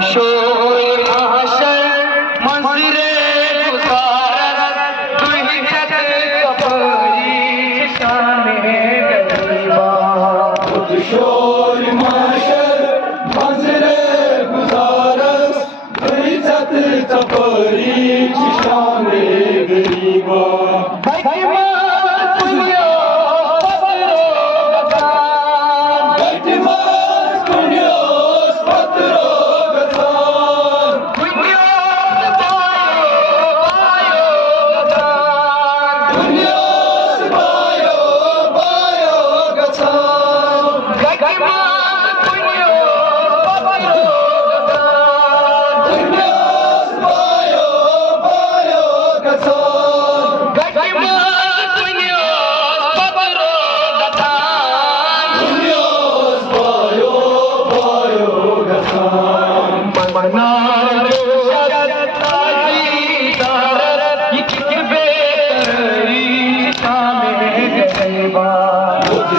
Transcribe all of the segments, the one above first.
शोर महशर मंज़िले गुज़ारत तुही जद कबरी शाने गरीबा शोर महशर मंज़िले गुज़ारत तुही जद कबरी शाने गरीबा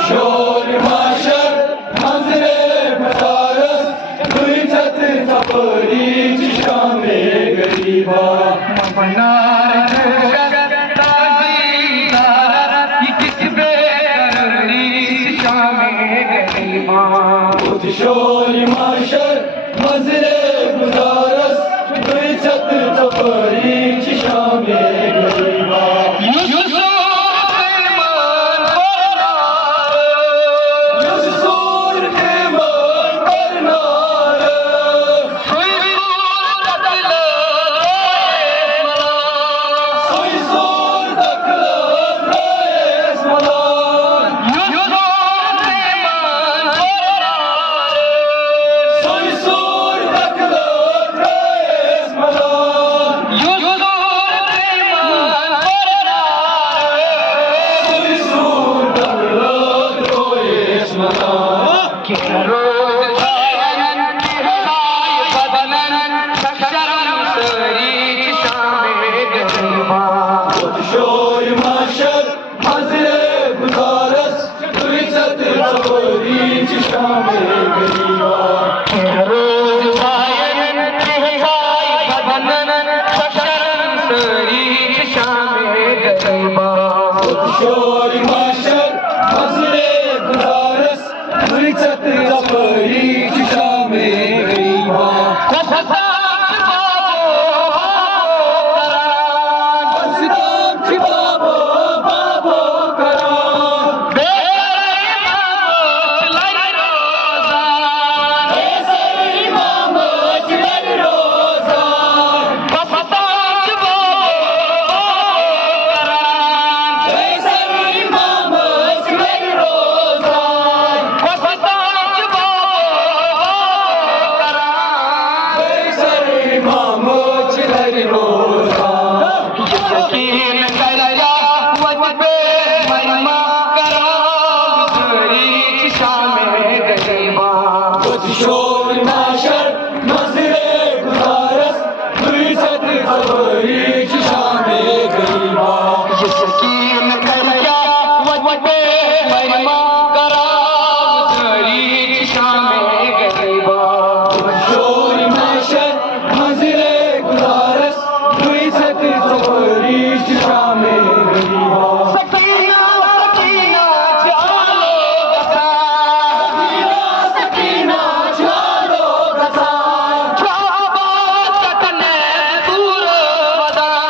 शोर महशर मंज़िले गुज़ारत तुही जद कबरी शाने गरीबा शोर महशर मंज़िले गुज़ारत तुही जद कबरी शाने गरीबा शोर महशर मंज़िले गुज़ारत तुही जद कबरी शाने गरीबा शोर महशर मंज़िले गुज़ारत तुही जद कबरी शाने गरीबा शोर महशर मंज़िले गुज़ारत तुही जद कबरी शाने गरीबा शोर महशर मंज़िले गुज़ारत तुही जद कबरी शाने गरीबा दूर वदा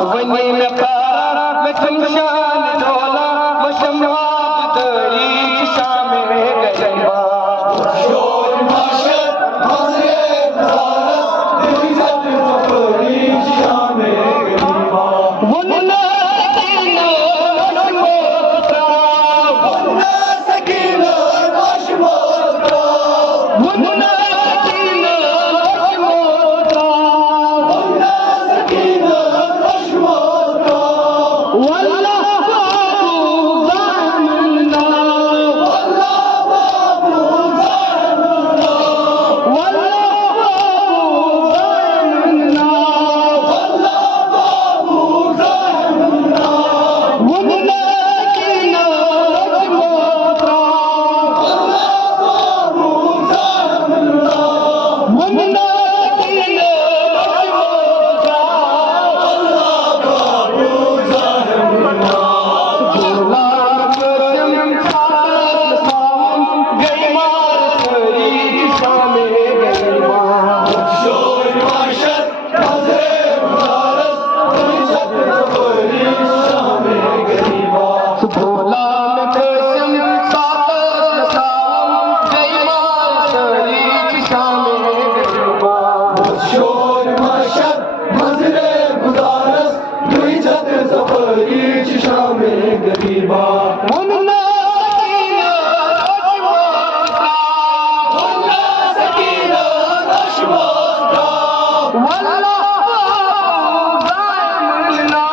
वनी में प्यारा मैं शमशान डोला मैं शमात दरी शाम में गरीबा शोर माशर मजरे गुजारस इज्जत सफरी शाम गरीबा वन्ना सकीना नशमोत्रा वन्ना सकीना नशमोत्रा वन्ना सकीना नशमोत्रा वल्लाह बाबू ज़ामिना वल्लाह बाबू ज़ामिना वल्लाह बाबू ज़ामिना वल्लाह बाबू ज़ामिना वन्ना सकीना नशमोत्रा वल्लाह बाबू ज़ामिना वन्ना सकीना नशमोत्रा वल्लाह बाबू ज़ामिना शोर माशर मजरे गुजारस इज्जत सफरी शाम गरीबा शोर माशर मजरे गुजारस इज्जत सफरी शाम गरीबा वल्लाह सकीना नशमोत्रा वल्लाह बाबू ज़ामिना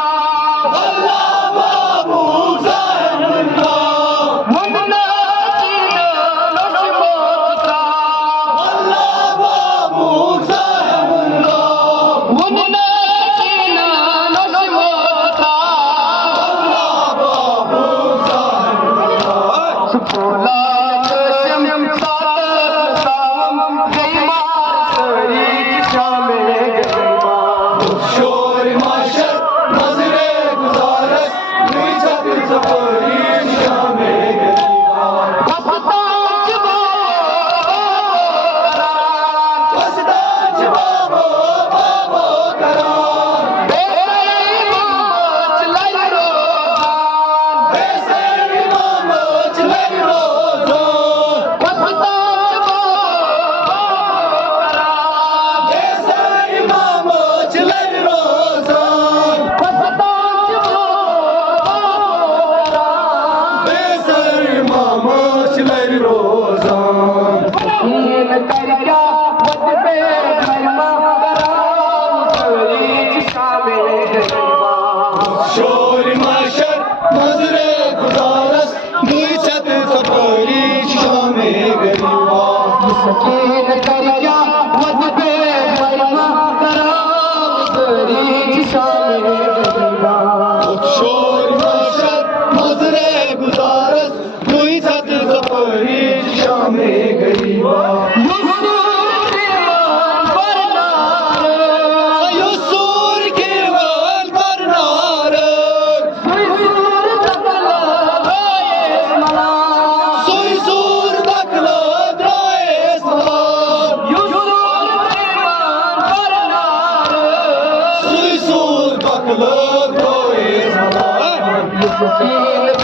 वल्लाह बाबू ज़ामिना वल्लाह बाबू ज़ामिना शोर माशर मजरे गुजारस इज्जत सफरी शाम गरीबा कसदा जवाबो बाबो करार बेसर इमाम चलई रोज़ान बेसर इमाम चलई रोज़ान बेसर इमाम चलई रोज़ान शोर माशर मजरे गुजारस इज्जत सफरी शाम गरीबा शोर माशर मजरे गुजारस इज्जत सफरी शाम गरीबा युसूर के वाल पर नारक सोई सूर दखलो द्राएस मलार सोई सूर दखलो द्राएस मलार